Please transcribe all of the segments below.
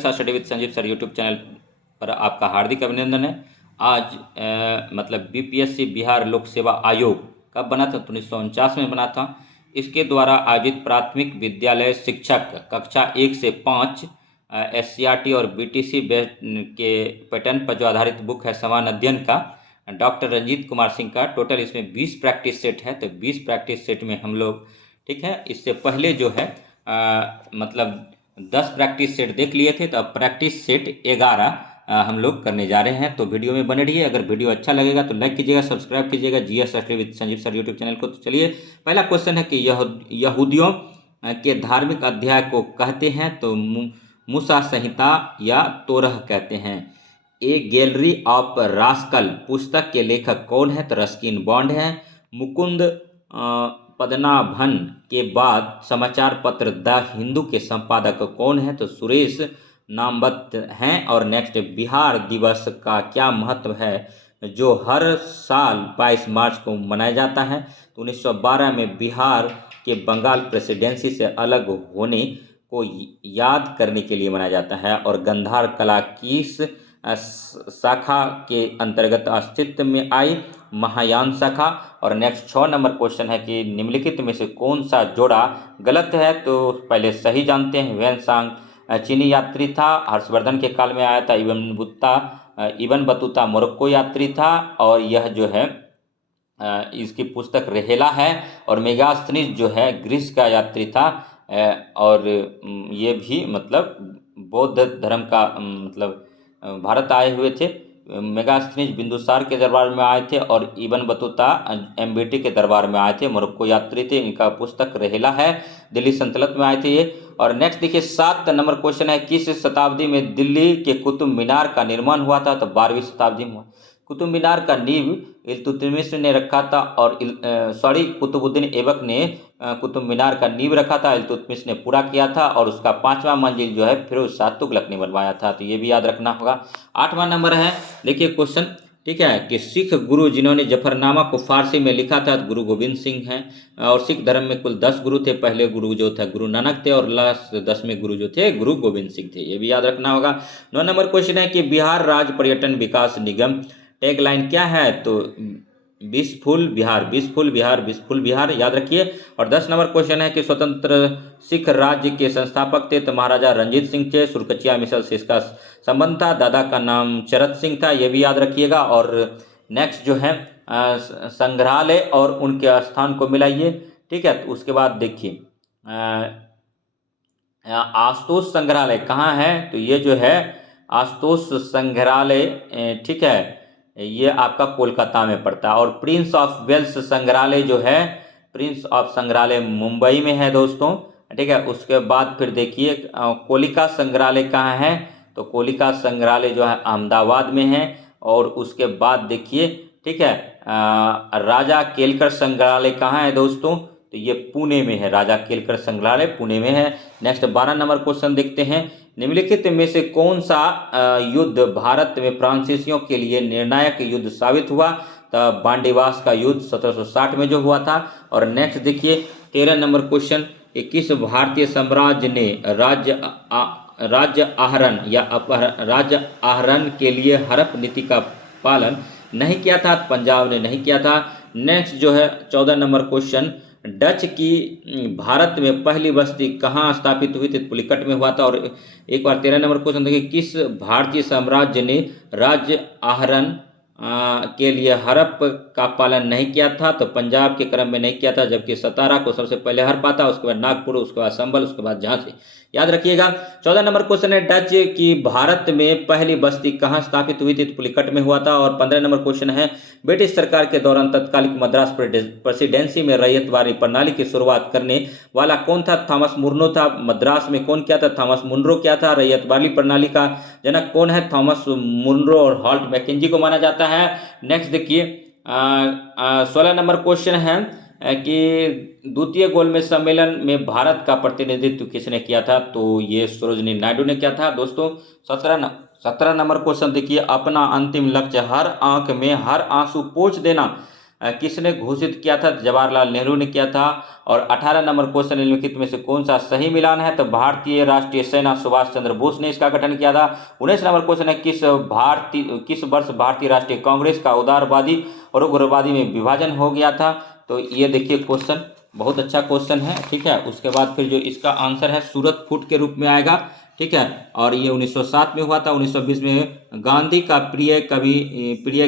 Study with Sanjeev sir YouTube channel पर आपका हार्दिक अभिनंदन है। आज मतलब बीपीएससी बिहार लोक सेवा आयोग कब बना था? तो 1949 में बना था। इसके द्वारा आयोजित प्राथमिक विद्यालय शिक्षक कक्षा 1 से 5 एससीईआरटी और बीटीसी के पैटर्न पर जो आधारित बुक है समान अध्ययन का डॉक्टर रंजीत कुमार सिंह का। टोटल इसमें 20 प्रैक्टिस सेट है। तो 20 प्रैक्टिस सेट में हम लोग ठीक है, इससे पहले जो है मतलब 10 प्रैक्टिस सेट देख लिए थे। तो अब प्रैक्टिस सेट 11 हम लोग करने जा रहे हैं। तो वीडियो में बने रहिए। अगर वीडियो अच्छा लगेगा तो लाइक कीजिएगा, सब्सक्राइब कीजिएगा GS study with Sanjeev sir YouTube channel को। तो चलिए, पहला क्वेश्चन है कि यहूदियों के धार्मिक अध्याय को कहते हैं तो मूसा संहिता या तोरह कहते हैं। ए गैलरी ऑफ रास्कल पुस्तक के लेखक कौन है? तो रस्किन बॉन्ड है। मुकुंद पद्मनाभन के बाद समाचार पत्र द हिंदू के संपादक कौन है? तो सुरेश नामवत हैं। और नेक्स्ट, बिहार दिवस का क्या महत्व है जो हर साल 22 मार्च को मनाया जाता है? तो 1912 में बिहार के बंगाल प्रेसिडेंसी से अलग होने को याद करने के लिए मनाया जाता है। और गंधार कला किस शाखा के अंतर्गत अस्तित्व में आई? महायान शाखा। और नेक्स्ट 6 नंबर क्वेश्चन है कि निम्नलिखित में से कौन सा जोड़ा गलत है? तो पहले सही जानते हैं। वेनसांग चीनी यात्री था, हर्षवर्धन के काल में आया था। इबन बतूता मोरक्को यात्री था। और यह जो है इसकी पुस्तक रहेला है। और मेगास्थनीज जो है ग्रीस का यात्री था। और ये भी मतलब बौद्ध धर्म का मतलब भारत आए हुए थे। मेगास्थनीज बिंदुसार के दरबार में आए थे। और इबन बतूता एम्बेटी के दरबार में आए थे, मोरक्को यात्री थे। इनका पुस्तक रहेला है, दिल्ली सल्तनत में आए थे ये। और नेक्स्ट देखिए 7 नंबर क्वेश्चन है, किस शताब्दी में दिल्ली के कुतुब मीनार का निर्माण हुआ था? तो 12वीं शताब्दी में हुआ। कुतुब मीनार का नींव इल्तुतमिश ने रखा था। और कुतुबुद्दीन ऐबक ने कुतुब मीनार का नींव रखा था, इल्तुतमिश ने पूरा किया था। और उसका 5वां मंजिल जो है फिरोज शाह तुगलक ने बनवाया था। तो ये भी याद रखना होगा। 8वां नंबर है, देखिए क्वेश्चन ठीक है, कि सिख गुरु जिन्होंने जफरनामा को फारसी में लिखा था गुरु गोविंद सिंह हैं। और सिख धर्म में कुल 10 गुरु थे। पहले गुरु जो थे गुरु नानक थे और लास्ट 10वें गुरु जो थे गुरु गोविंद सिंह थे। ये भी याद रखना होगा। 9 नंबर क्वेश्चन है कि बिहार राज्य पर्यटन विकास निगम टैगलाइन क्या है? तो 20 फूल बिहार, 20 फूल बिहार, 20 फूल बिहार, याद रखिए। और 10 नंबर क्वेश्चन है कि स्वतंत्र सिख राज्य के संस्थापक थे तो महाराजा रंजीत सिंह थे। सुरकचिया मिसल से इसका संबंध था। दादा का नाम चरत सिंह था, ये भी याद रखिएगा। और नेक्स्ट जो है संग्रहालय और उनके स्थान को मिलाइए। ठीक है, तो उसके बाद देखिए आशुतोष संग्रहालय कहाँ है? तो ये जो है आशुतोष संग्रहालय ठीक है, ये आपका कोलकाता में पड़ता है। और प्रिंस ऑफ वेल्स संग्रहालय जो है, प्रिंस ऑफ संग्रहालय मुंबई में है दोस्तों। ठीक है, उसके बाद फिर देखिए कोलिका संग्रहालय कहाँ है? तो कोलिका संग्रहालय जो है अहमदाबाद में है। और उसके बाद देखिए ठीक है राजा केलकर संग्रहालय कहाँ है दोस्तों? तो ये पुणे में है। राजा केलकर संग्रहालय पुणे में है। नेक्स्ट 12 नंबर क्वेश्चन देखते हैं, निम्नलिखित में से कौन सा युद्ध भारत में फ्रांसीसियों के लिए निर्णायक युद्ध साबित हुआ? तो बांडीवास का युद्ध 1760 में जो हुआ था। और नेक्स्ट देखिए 13 नंबर क्वेश्चन, किस भारतीय साम्राज्य ने राज्य आहरण या राज्य आहरण के लिए हड़प नीति का पालन नहीं किया था? पंजाब ने नहीं किया था। नेक्स्ट जो है 14 नंबर क्वेश्चन, डच की भारत में पहली बस्ती कहाँ स्थापित हुई थी? पुलिकट में हुआ था। और एक बार 13 नंबर क्वेश्चन देखिए, किस भारतीय साम्राज्य ने राज्य आहरण के लिए हड़प का पालन नहीं किया था? तो पंजाब के क्रम में नहीं किया था, जबकि सतारा को सबसे पहले हड़पा था, उसके बाद नागपुर, उसके बाद संभल, उसके बाद झांसी, याद रखिएगा। 14 नंबर क्वेश्चन है, डच की भारत में पहली बस्ती कहाँ स्थापित हुई थी? तो पुलिकट में हुआ था। और 15 नंबर क्वेश्चन है, ब्रिटिश सरकार के दौरान तत्कालिक मद्रास प्रेसिडेंसी में रैयतवाड़ी प्रणाली की शुरुआत करने वाला कौन था? थॉमस मुनरो था। मद्रास में कौन क्या था? थॉमस मुनरो क्या था। रैयतवाड़ी प्रणाली का जनक कौन है? थॉमस मुनरो और हॉल्ट मैकेंजी को माना जाता है। नेक्स्ट देखिए 16 नंबर क्वेश्चन है कि द्वितीय गोलमेज सम्मेलन में भारत का प्रतिनिधित्व किसने किया था? तो ये सरोजिनी नायडू ने किया था दोस्तों। 17 नंबर क्वेश्चन देखिए, अपना अंतिम लक्ष्य हर आंख में हर आंसू पोंछ देना किसने घोषित किया था? जवाहरलाल नेहरू ने किया था। और 18 नंबर क्वेश्चन, निम्नलिखित में से कौन सा सही मिलान है? तो भारतीय राष्ट्रीय सेना सुभाष चंद्र बोस ने इसका गठन किया था। 19 नंबर क्वेश्चन है, किस वर्ष भारतीय राष्ट्रीय कांग्रेस का उदारवादी और उग्रवादी में विभाजन हो गया था? तो ये देखिए क्वेश्चन बहुत अच्छा क्वेश्चन है, ठीक है। उसके बाद फिर जो इसका आंसर है सूरत फूट के रूप में आएगा, ठीक है। और ये 1907 में हुआ था। 1920 में गांधी का प्रिय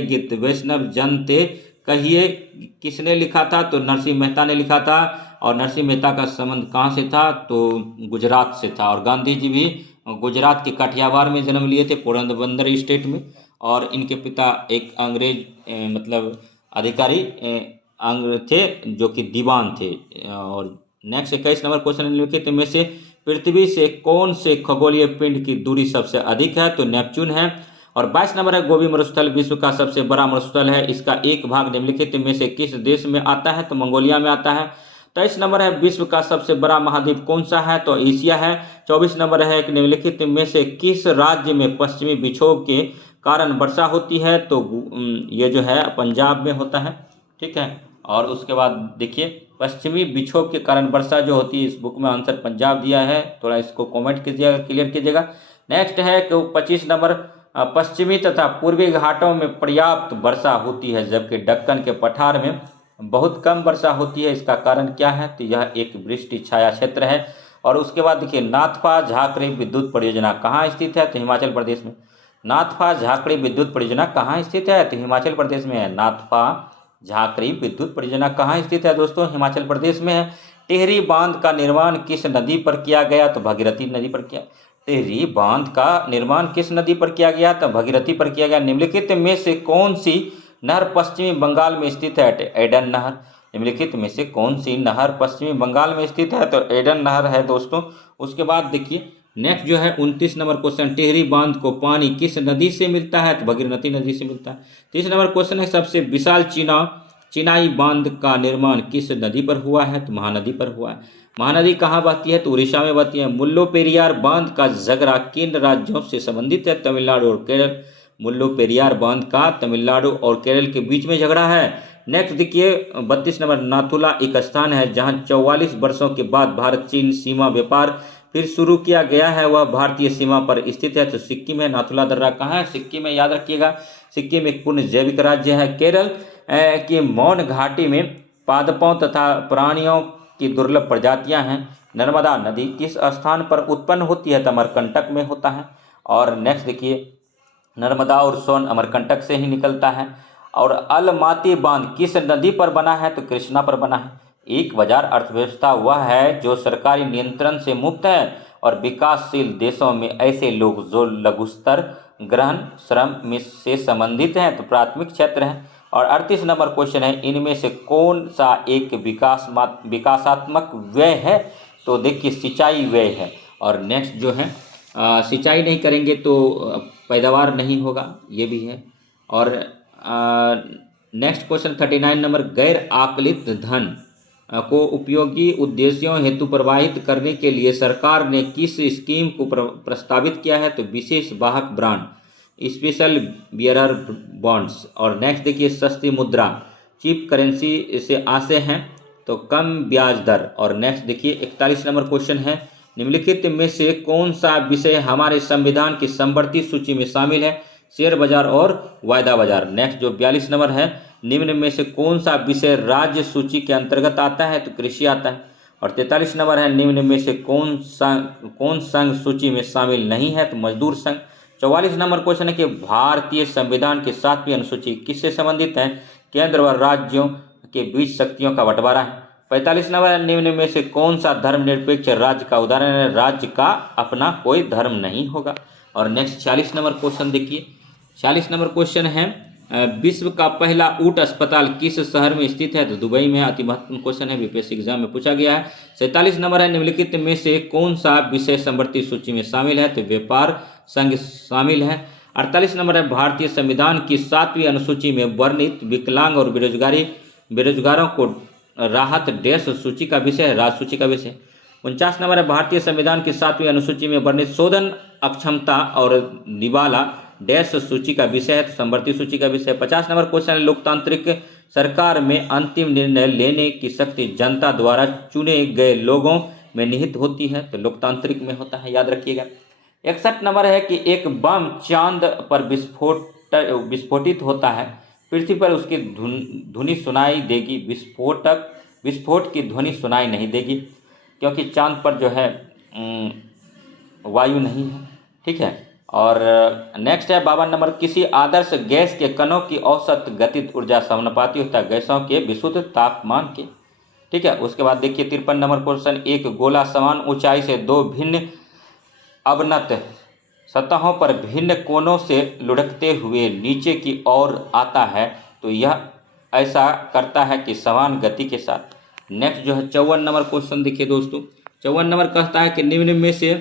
गीत वैष्णव जन ते कहिए किसने लिखा था? तो नरसिंह मेहता ने लिखा था। और नरसिंह मेहता का संबंध कहाँ से था? तो गुजरात से था। और गांधी जी भी गुजरात के काठियावाड़ में जन्म लिए थे, पोरबंदर स्टेट में। और इनके पिता एक अंग्रेज मतलब अधिकारी थे, जो कि दीवान थे। और नेक्स्ट 21 नंबर क्वेश्चन निम्नलिखित में से पृथ्वी से कौन से खगोलीय पिंड की दूरी सबसे अधिक है? तो नेपच्यून है। और 22 नंबर है, गोबी मरुस्थल विश्व का सबसे बड़ा मरुस्थल है, इसका एक भाग निम्नलिखित में से किस देश में आता है? तो मंगोलिया में आता है। 23 नंबर है, विश्व का सबसे बड़ा महाद्वीप कौन सा है? तो एशिया है। 24 नंबर है, निम्नलिखित में से किस राज्य में पश्चिमी विक्षोभ के कारण वर्षा होती है? तो ये जो है पंजाब में होता है, ठीक है। और उसके बाद देखिए पश्चिमी विक्षोभ के कारण वर्षा जो होती है, इस बुक में आंसर पंजाब दिया है, थोड़ा इसको कमेंट कीजिएगा, क्लियर कीजिएगा। नेक्स्ट है कि 25 नंबर, पश्चिमी तथा पूर्वी घाटों में पर्याप्त वर्षा होती है जबकि दक्कन के पठार में बहुत कम वर्षा होती है, इसका कारण क्या है? तो यह एक वृष्टि छाया क्षेत्र है। और उसके बाद देखिए नाथपा झाकड़ी विद्युत परियोजना कहाँ स्थित है? तो हिमाचल प्रदेश में। नाथपा झाकड़ी विद्युत परियोजना कहाँ स्थित है? तो हिमाचल प्रदेश में है। नाथपा झाकड़ी विद्युत परियोजना कहाँ स्थित है दोस्तों? हिमाचल प्रदेश में है। टिहरी बांध का निर्माण किस नदी पर किया गया? तो भगीरथी नदी पर किया। टिहरी बांध का निर्माण किस नदी पर किया गया? तो भगीरथी पर किया गया। निम्नलिखित में से कौन सी नहर पश्चिमी बंगाल में स्थित है? एडन नहर। निम्नलिखित में से कौन सी नहर पश्चिमी बंगाल में स्थित है? तो एडन नहर है दोस्तों। उसके बाद देखिए नेक्स्ट जो है 29 नंबर क्वेश्चन, टिहरी बांध को पानी किस नदी से मिलता है? तो भगीरथी नदी से मिलता है। 30 नंबर क्वेश्चन है, सबसे विशाल चिनाई बांध का निर्माण किस नदी पर हुआ है? तो महानदी पर हुआ है। महानदी कहाँ बहती है? तो उड़ीसा में बहती है। मुल्लो पेरियार बांध का झगड़ा किन राज्यों से संबंधित है? तमिलनाडु और केरल। मुल्लो पेरियार बांध का तमिलनाडु और केरल के बीच में झगड़ा है। नेक्स्ट देखिए 32 नंबर, नाथुला एक स्थान है जहां 44 वर्षों के बाद भारत चीन सीमा व्यापार फिर शुरू किया गया है, वह भारतीय सीमा पर स्थित है। तो सिक्किम है। नाथुला दर्रा कहाँ है? सिक्किम में, याद रखिएगा। सिक्किम एक पूर्ण जैविक राज्य है। केरल की मौन घाटी में पादपों तथा प्राणियों की दुर्लभ प्रजातियां हैं। नर्मदा नदी किस स्थान पर उत्पन्न होती है? तो अमरकंटक में होता है। और नेक्स्ट देखिए नर्मदा और सोन अमरकंटक से ही निकलता है। और अलमाती बांध किस नदी पर बना है? तो कृष्णा पर बना है। एक बाजार अर्थव्यवस्था वह है जो सरकारी नियंत्रण से मुक्त है और विकासशील देशों में ऐसे लोग जो लघु स्तर ग्रहण श्रम में से संबंधित हैं तो प्राथमिक क्षेत्र हैं। और 38 नंबर क्वेश्चन है, इनमें से कौन सा एक विकासात्मक व्यय है? तो देखिए सिंचाई व्यय है। और नेक्स्ट जो है सिंचाई नहीं करेंगे तो पैदावार नहीं होगा, ये भी है। और नेक्स्ट क्वेश्चन 39 नंबर, गैर आकलित धन को उपयोगी उद्देश्यों हेतु प्रवाहित करने के लिए सरकार ने किस स्कीम को प्रस्तावित किया है? तो विशेष वाहक ब्रांड, स्पेशल बियरर बॉन्ड्स। और नेक्स्ट देखिए सस्ती मुद्रा, चीप करेंसी से आशय हैं तो कम ब्याज दर। और नेक्स्ट देखिए 41 नंबर क्वेश्चन है, निम्नलिखित में से कौन सा विषय हमारे संविधान की समवर्ती सूची में शामिल है? शेयर बाजार और वायदा बाजार। नेक्स्ट जो 42 नंबर है, निम्न में से कौन सा विषय राज्य सूची के अंतर्गत आता है? तो कृषि आता है। और 43 नंबर है, निम्न में से कौन संघ सूची में शामिल नहीं है? तो मजदूर संघ। 44 नंबर क्वेश्चन है कि भारतीय संविधान की 7वीं अनुसूची किससे संबंधित है? केंद्र व राज्यों के बीच शक्तियों का बंटवारा है। 45 नंबर है, निम्न में से कौन सा धर्मनिरपेक्ष राज्य का उदाहरण है? राज्य का अपना कोई धर्म नहीं होगा। और नेक्स्ट 40 नंबर क्वेश्चन देखिए, 40 नंबर क्वेश्चन है, विश्व का पहला ऊंट अस्पताल किस शहर में स्थित है? तो दुबई में। अति महत्वपूर्ण क्वेश्चन है, बीपीएससी एग्जाम में पूछा गया है। 47 नंबर है, निम्नलिखित में से कौन सा विषय समवर्ती सूची में शामिल है? तो व्यापार संघ शामिल है। 48 नंबर है, भारतीय संविधान की 7वीं अनुसूची में वर्णित विकलांग और बेरोजगारों को राहत डैश सूची का विषय है? राज सूची का विषय। 49 नंबर है, भारतीय संविधान की 7वीं अनुसूची में वर्णित शोधन अक्षमता और दिवाला डैश सूची का विषय है? तो समवर्ती सूची का विषय। 50 नंबर क्वेश्चन है, लोकतांत्रिक सरकार में अंतिम निर्णय लेने की शक्ति जनता द्वारा चुने गए लोगों में निहित होती है, तो लोकतांत्रिक में होता है, याद रखिएगा। 61 नंबर है कि एक बम चांद पर विस्फोटित होता है, पृथ्वी पर उसकी ध्वनि सुनाई देगी, विस्फोट की ध्वनि सुनाई नहीं देगी, क्योंकि चांद पर जो है वायु नहीं है, ठीक है। और नेक्स्ट है 52 नंबर, किसी आदर्श गैस के कणों की औसत गतिज ऊर्जा समानुपाती होता है गैसों के विशुद्ध तापमान के, ठीक है। उसके बाद देखिए 53 नंबर क्वेश्चन, एक गोला समान ऊंचाई से दो भिन्न अवनत सतहों पर भिन्न कोणों से लुढ़कते हुए नीचे की ओर आता है, तो यह ऐसा करता है कि समान गति के साथ। नेक्स्ट जो है 54 नंबर क्वेश्चन देखिए दोस्तों, 54 नंबर कहता है कि निम्न में से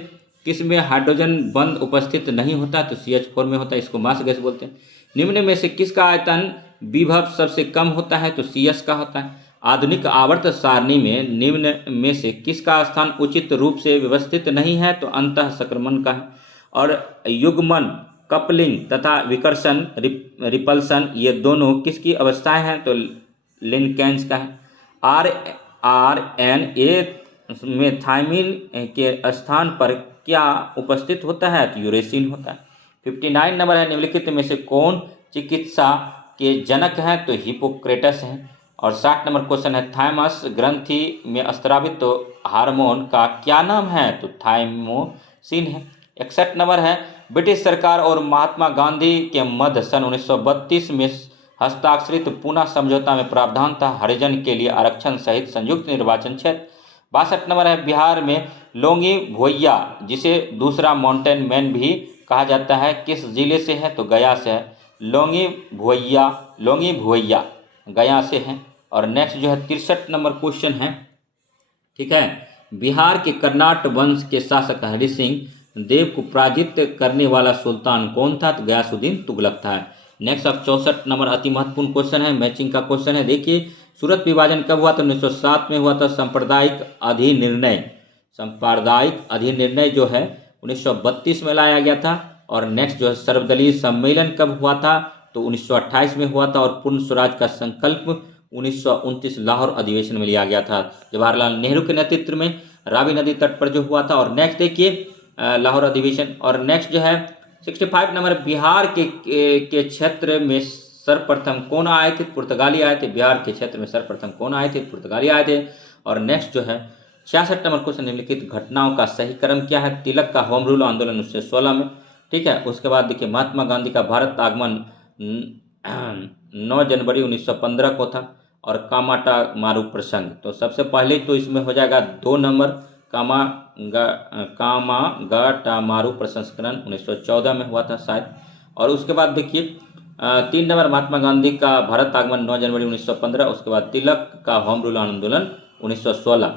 किसमें हाइड्रोजन बंध उपस्थित नहीं होता, तो CH4 में होता है, इसको मास गैस बोलते हैं। निम्न में से किसका आयतन विभव सबसे कम होता है, तो CS का होता है। आधुनिक आवर्त सारणी में निम्न में से किसका स्थान उचित रूप से व्यवस्थित नहीं है, तो अंतः संक्रमण का है। और युग्मन, कपलिंग तथा विकर्षण रिपल्सन ये दोनों किसकी अवस्थाएं हैं, तो लिनकेंस का है। RNA में थायमिन के स्थान पर क्या उपस्थित होता है, तो यूरेसिन होता है। 59 नंबर है, निम्नलिखित में से कौन चिकित्सा के जनक हैं, तो हिपोक्रेटस हैं। और 60 नंबर क्वेश्चन है, थाइमस ग्रंथि में स्रावित तो हार्मोन का क्या नाम है, तो थाइमोसिन है। 61 नंबर है, ब्रिटिश सरकार और महात्मा गांधी के मध्य सन 1932 में हस्ताक्षरित पूना समझौता में प्रावधान था हरिजन के लिए आरक्षण सहित संयुक्त निर्वाचन क्षेत्र। 62 नंबर है, बिहार में लोंगी भोइया जिसे दूसरा माउंटेन मैन भी कहा जाता है किस जिले से है, तो गया से है। लोंगी भोइया गया से है। और नेक्स्ट जो है 63 नंबर क्वेश्चन है, ठीक है, बिहार के कर्नाट वंश के शासक हरि सिंह देव को पराजित करने वाला सुल्तान कौन था, तो गयासुद्दीन तुगलक था। नेक्स्ट अब 64 नंबर अति महत्वपूर्ण क्वेश्चन है, मैचिंग का क्वेश्चन है। देखिए सूरत विभाजन कब हुआ, तो 1907 में हुआ था। सांप्रदायिक अधिनिर्णय जो है 1932 में लाया गया था। और नेक्स्ट जो है सर्वदलीय सम्मेलन कब हुआ था, तो 1928 में हुआ था। और पूर्ण स्वराज का संकल्प 1929 लाहौर अधिवेशन में लिया गया था, जवाहरलाल नेहरू के नेतृत्व में, रावी नदी तट पर जो हुआ था। और नेक्स्ट देखिए लाहौर अधिवेशन। और नेक्स्ट जो है 65 नंबर, बिहार के क्षेत्र में सर्वप्रथम कौन आए थे, पुर्तगाली आए थे। बिहार के क्षेत्र में सर्वप्रथम कौन आए थे, पुर्तगाली आए थे। और नेक्स्ट जो है 66 नंबर क्वेश्चन, निम्नलिखित घटनाओं का सही क्रम क्या है। तिलक का होम रूल आंदोलन 1916 में, ठीक है। उसके बाद देखिए महात्मा गांधी का भारत आगमन 9 जनवरी 1915 को था। और कामाटा मारू प्रसंग, तो सबसे पहले तो इसमें हो जाएगा 2 नंबर, कामागाटामारू प्रसंस्करण 1914 में हुआ था शायद। और उसके बाद देखिए 3 नंबर महात्मा गांधी का भारत आगमन 9 जनवरी 1915। उसके बाद तिलक का होम रूल आंदोलन 1916,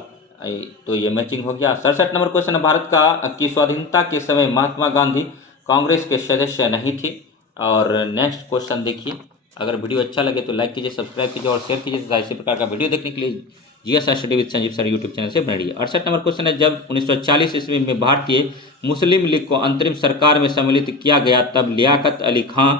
तो ये मैचिंग हो गया। 67 नंबर क्वेश्चन है, भारत की स्वाधीनता के समय महात्मा गांधी कांग्रेस के सदस्य नहीं थे। और नेक्स्ट क्वेश्चन देखिए, अगर वीडियो अच्छा लगे तो लाइक कीजिए, सब्सक्राइब कीजिए और शेयर कीजिए तथा इसी प्रकार का वीडियो देखने के लिए GS study with Sanjeev sir YouTube channel से बने रहिए। 68 नंबर क्वेश्चन है, जब 1940 ईस्वी में भारतीय मुस्लिम लीग को अंतरिम सरकार में सम्मिलित किया गया तब लियाकत अली खां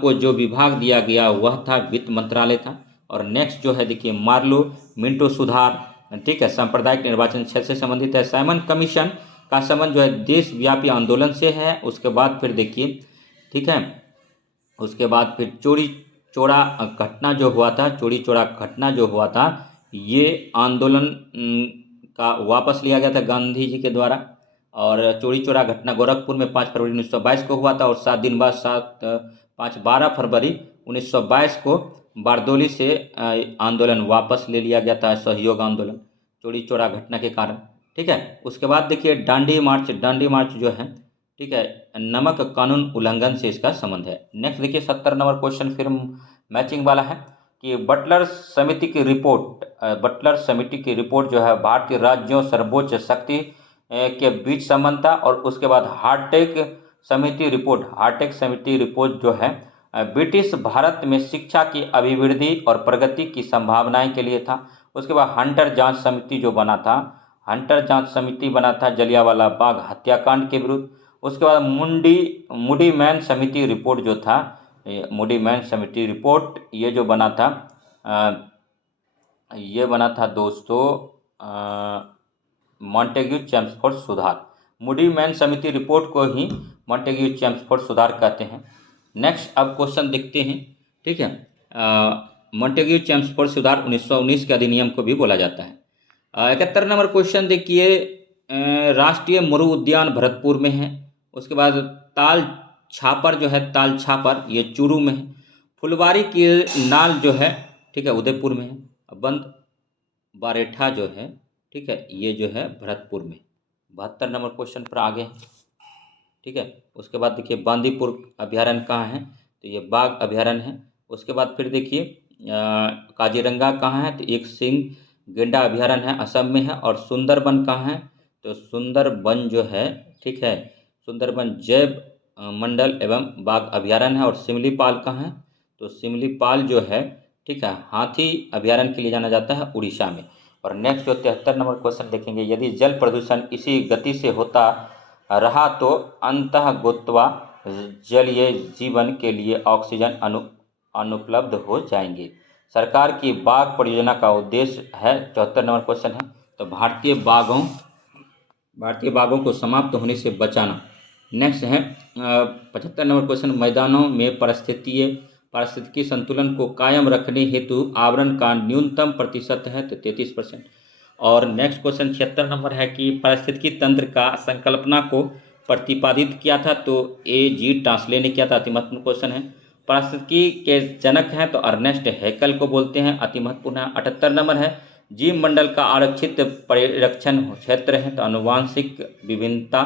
को जो विभाग दिया गया वह था वित्त मंत्रालय था। और नेक्स्ट जो है देखिए मार्लो मिंटो सुधार, ठीक है, सांप्रदायिक निर्वाचन क्षेत्र से संबंधित है। साइमन कमीशन का संबंध जो है देशव्यापी आंदोलन से है। उसके बाद फिर देखिए, ठीक है, उसके बाद फिर चोरी चोरा घटना जो हुआ था, ये आंदोलन का वापस लिया गया था गांधी जी के द्वारा। और चोरी चोरा घटना गोरखपुर में 5 फरवरी 1922 को हुआ था। और 7 दिन बाद 12 फरवरी 1922 को बारदोली से आंदोलन वापस ले लिया गया था, सहयोग आंदोलन चोरी चोरा घटना के कारण, ठीक है। उसके बाद देखिए दांडी मार्च जो है, ठीक है, नमक कानून उल्लंघन से इसका संबंध है। नेक्स्ट देखिए 70 नंबर क्वेश्चन फिर मैचिंग वाला है कि बटलर समिति की रिपोर्ट जो है भारतीय राज्यों सर्वोच्च शक्ति के बीच संबंध था। और उसके बाद हार्टेक समिति रिपोर्ट जो है ब्रिटिश भारत में शिक्षा की अभिवृद्धि और प्रगति की संभावनाएं के लिए था। उसके बाद हंटर जांच समिति बना था जलियांवाला बाग हत्याकांड के विरुद्ध। उसके बाद मूडी मैन समिति रिपोर्ट ये जो बना था ये बना था दोस्तों मॉन्टेग्यू चेम्सफोर्ड सुधार। मूडी मैन समिति रिपोर्ट को ही मॉन्टेग्यू चेम्सफोर्ड सुधार कहते हैं। नेक्स्ट अब क्वेश्चन देखते हैं, ठीक है। मॉन्टेग्यू चेम्सफोर्ड सुधार 1919 के अधिनियम को भी बोला जाता है। 71 नंबर क्वेश्चन देखिए, राष्ट्रीय मरु उद्यान भरतपुर में है। उसके बाद ताल छापर जो है, ताल छापर ये चूरू में है। फुलवारी की नाल जो है, ठीक है, उदयपुर में है। बंद बारेठा जो है, ठीक है, ये जो है भरतपुर में। 72 नंबर क्वेश्चन पर आगे हैं, ठीक है। उसके बाद देखिए बांदीपुर अभ्यारण्य कहाँ है, तो ये बाघ अभ्यारण्य है। उसके बाद फिर देखिए काजीरंगा कहाँ है, तो एक सिंह गेंडा अभ्यारण्य है, असम में है। और सुंदरबन कहाँ है, तो सुंदरबन जो है, ठीक है, सुंदरबन जैव मंडल एवं बाघ अभ्यारण्य है। और सिमलीपाल कहाँ है, तो सिमलीपाल जो है, ठीक है, हाथी अभ्यारण्य के लिए जाना जाता है, उड़ीसा में। और नेक्स्ट जो 73 नंबर क्वेश्चन देखेंगे, यदि जल प्रदूषण इसी गति से होता रहा तो अंतः गुत्वा जलीय जीवन के लिए ऑक्सीजन अनुपलब्ध हो जाएंगे। सरकार की बाघ परियोजना का उद्देश्य है, 74 नंबर क्वेश्चन है, तो भारतीय बाघों को समाप्त होने से बचाना। नेक्स्ट है 75 नंबर क्वेश्चन, मैदानों में पारिस्थितिकी संतुलन को कायम रखने हेतु आवरण का न्यूनतम प्रतिशत है, तो 33%। और नेक्स्ट क्वेश्चन 76 नंबर है कि पारिस्थितिकी तंत्र का संकल्पना को प्रतिपादित किया था, तो A.G. टास्ले ने किया था। अति महत्वपूर्ण क्वेश्चन है। पारिस्थितिकी के जनक हैं तो अर्नेस्ट हैकल को बोलते हैं, अति महत्वपूर्ण है। 78 नंबर है जीव मंडल का आरक्षित परिरक्षण क्षेत्र है, तो आनुवांशिक विभिन्नता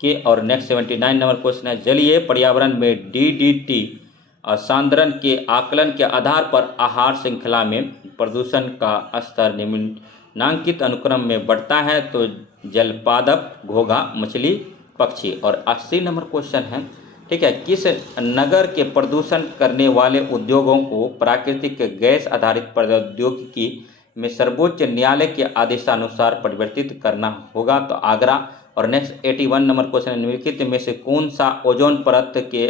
के। और नेक्स्ट 79 नंबर क्वेश्चन है, जलीय पर्यावरण में DDT सांद्रण के आकलन के आधार पर आहार श्रृंखला में प्रदूषण का स्तर निम्नांकित अनुक्रम में बढ़ता है, तो जलपादप, घोघा, मछली, पक्षी। और 80 नंबर क्वेश्चन है, ठीक है, किस नगर के प्रदूषण करने वाले उद्योगों को प्राकृतिक गैस आधारित प्रौद्योगिकी में सर्वोच्च न्यायालय के आदेशानुसार परिवर्तित करना होगा, तो आगरा। और नेक्स्ट 81 नंबर क्वेश्चन, निम्नलिखित में से कौन सा ओजोन परत के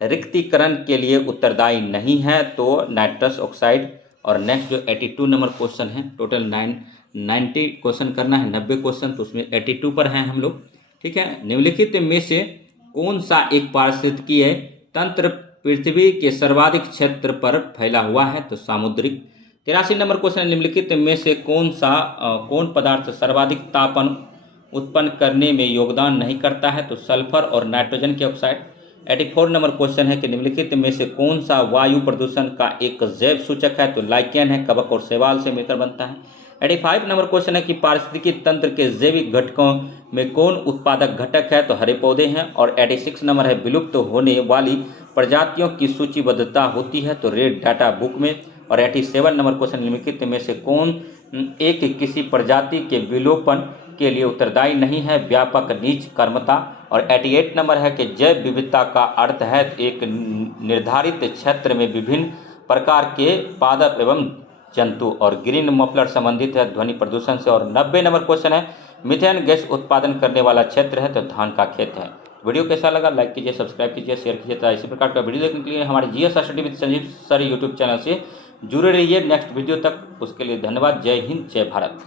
रिक्तीकरण के लिए उत्तरदायी नहीं है, तो नाइट्रस ऑक्साइड। और नेक्स्ट जो 82 नंबर क्वेश्चन है, टोटल 90 क्वेश्चन करना है, 90 क्वेश्चन, तो उसमें 82 पर हैं हम लोग, ठीक है। निम्नलिखित में से कौन सा एक पारिस्थितिकीय तंत्र पृथ्वी के सर्वाधिक क्षेत्र पर फैला हुआ है, तो सामुद्रिक। 83 नंबर क्वेश्चन, निम्नलिखित में से कौन पदार्थ सर्वाधिक तापन उत्पन्न करने में योगदान नहीं करता है, तो सल्फर और नाइट्रोजन के ऑक्साइड। 84 नंबर क्वेश्चन है कि निम्नलिखित में से कौन सा वायु प्रदूषण का एक जैव सूचक है, तो लाइकेन है, कवक और शैवाल से मिलकर बनता है। 85 नंबर क्वेश्चन है कि पारिस्थितिकी तंत्र के जैविक घटकों में कौन उत्पादक घटक है, तो हरे पौधे हैं। और 86 नंबर है, विलुप्त होने वाली प्रजातियों की सूचीबद्धता होती है, तो रेड डाटा बुक में। और 87 नंबर क्वेश्चन, निम्नलिखित में से कौन एक किसी प्रजाति के विलोपन के लिए उत्तरदायी नहीं है, व्यापक नीच कर्मता। और 88 नंबर है कि जैव विविधता का अर्थ है एक निर्धारित क्षेत्र में विभिन्न प्रकार के पादप एवं जंतु। और ग्रीन मफलर संबंधित है ध्वनि प्रदूषण से। और 90 नंबर क्वेश्चन है, मीथेन गैस उत्पादन करने वाला क्षेत्र है, तो धान का खेत है। वीडियो कैसा लगा, लाइक कीजिए, सब्सक्राइब कीजिए, शेयर कीजिए। तो इसी प्रकार का वीडियो देखने के लिए हमारे GS study with Sanjeev sir YouTube channel से जुड़े रहिए नेक्स्ट वीडियो तक। उसके लिए धन्यवाद। जय हिंद, जय भारत।